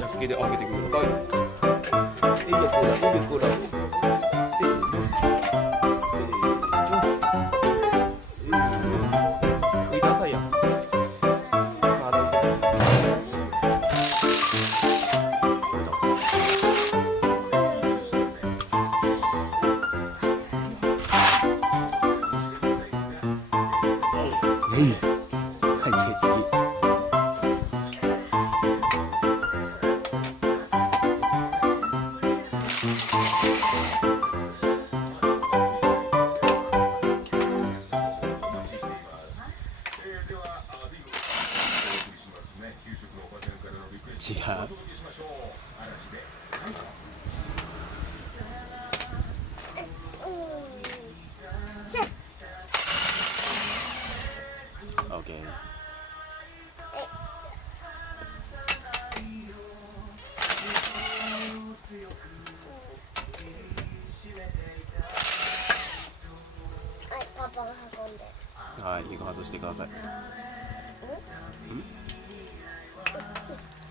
焼き気で揚げてください。いいよこら、いいよこら。せーの。いいかタイヤ。違う。オッケー。はい、パパが運んで。はい、イカ外してください。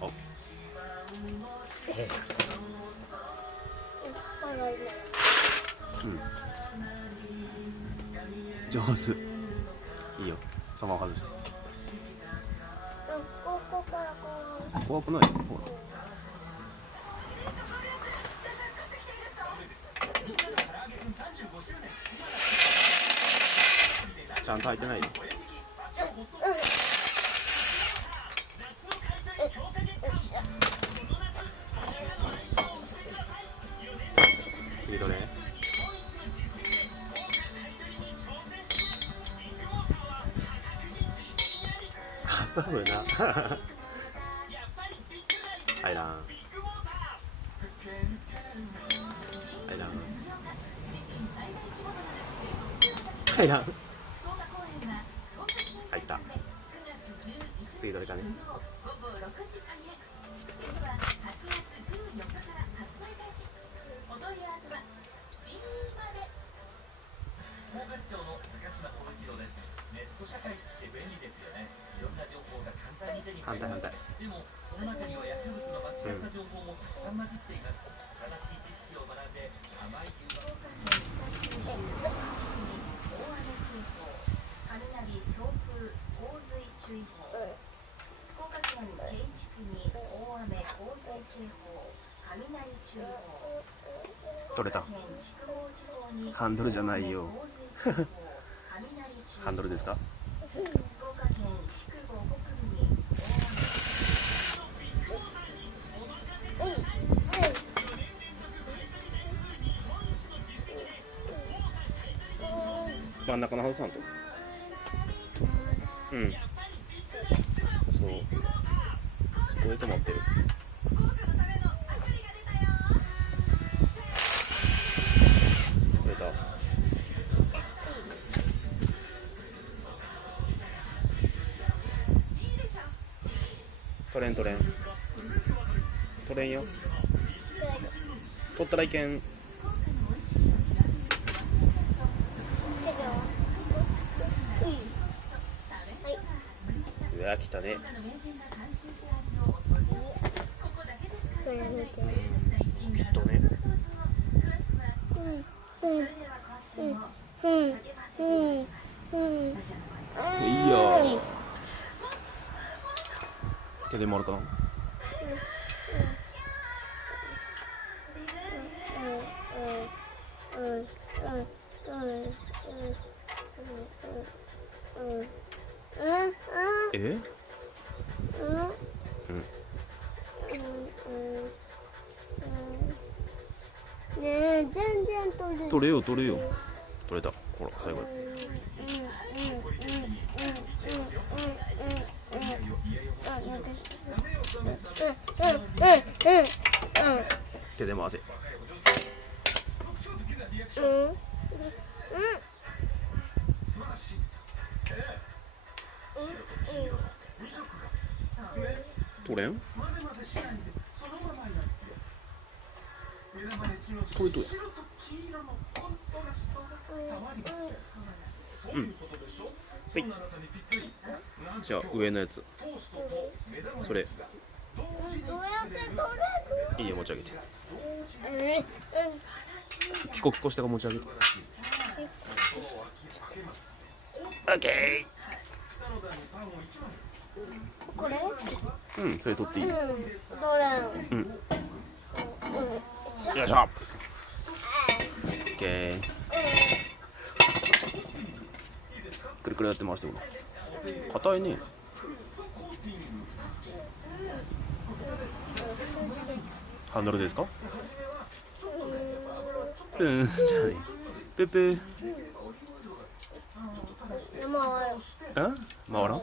お。上手。いいよ。そのまま外して。怖くない。ほら。ちゃんと入ってないよ。次どれ？遊ぶな。入らん。入らん。入らん。入った。次どれかね。反対反対。でもその中には薬物の間違った情報もたくさん混じっています。正しい知識を学んで甘い誘惑を大雨警報、雷、強風、洪水注意報、福岡県県地区に大雨洪水警報、雷注意報。取れた。ハンドルじゃないよ。ハンドルですか？真ん中の外さんと。うん。そう。そこで止まってる。取れた。取れん取れん。取れんよ。取ったらいけん。うわ、来たね。きっとね。いいよ。手でもらったの？え？全然取れよ取れよ。取れた。ほら最後。手で回せ。取れん？取れ取れ。うん。はい。じゃあ上のやつ。それ。どうやって取るの？いいよ、持ち上げて。うん。キコキコしてから持ち上げて。オッケこれ？ー。うん、それ取っていい。どれ？うん。よいしょ。オッケー。くるくるやって回してごらん。硬いね。ハンドルですか？じゃあね。ぷーぷー。回らん？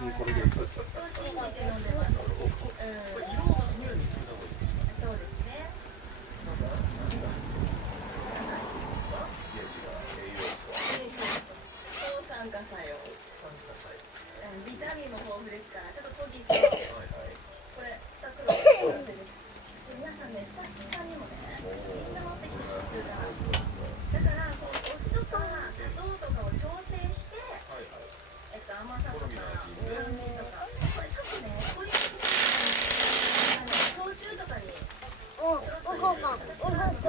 次これです。ビタミンも豊富ですから、ちょっとコギーさんこれ2袋皆さんね、スタッフさんにもね、みんな持ってきてるんですが、だからこうお酢とか砂糖とかを調整して、甘さとか酸味とか、これ多分ね、こういう焼酎とかにおこか。なんで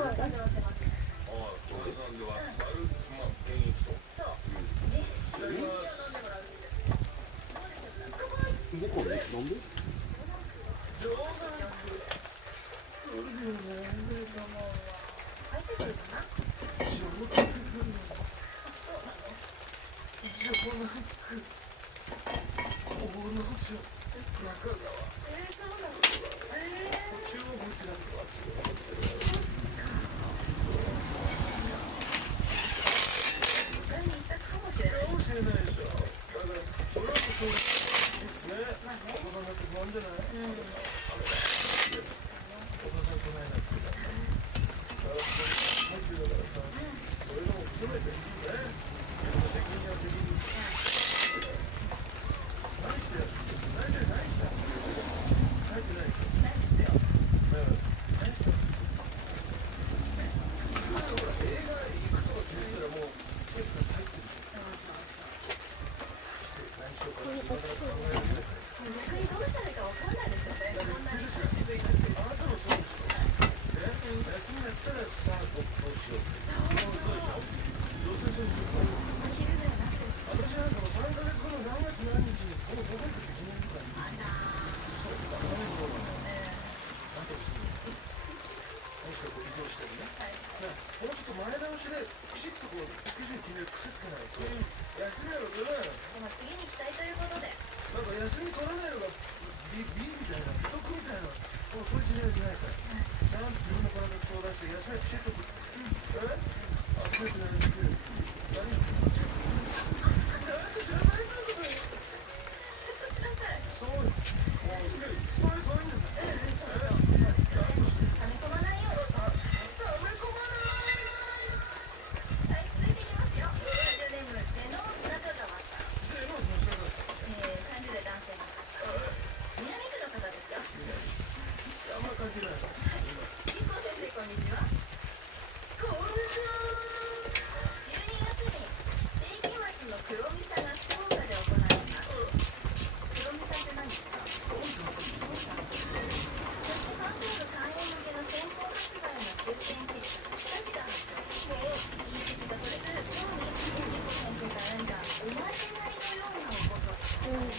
？12月に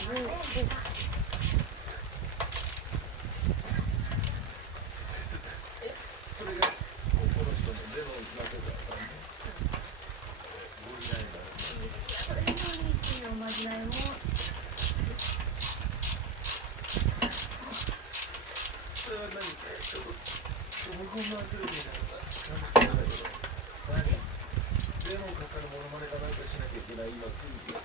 それがこの人のゼロになってたからね。ゴリラになる。それ以上にっていうおまじないもそれは何かちょっと向こうのテレビなんか感じてたけど、何ゼロかかるモノマネかなんかしなきゃいけない今空気が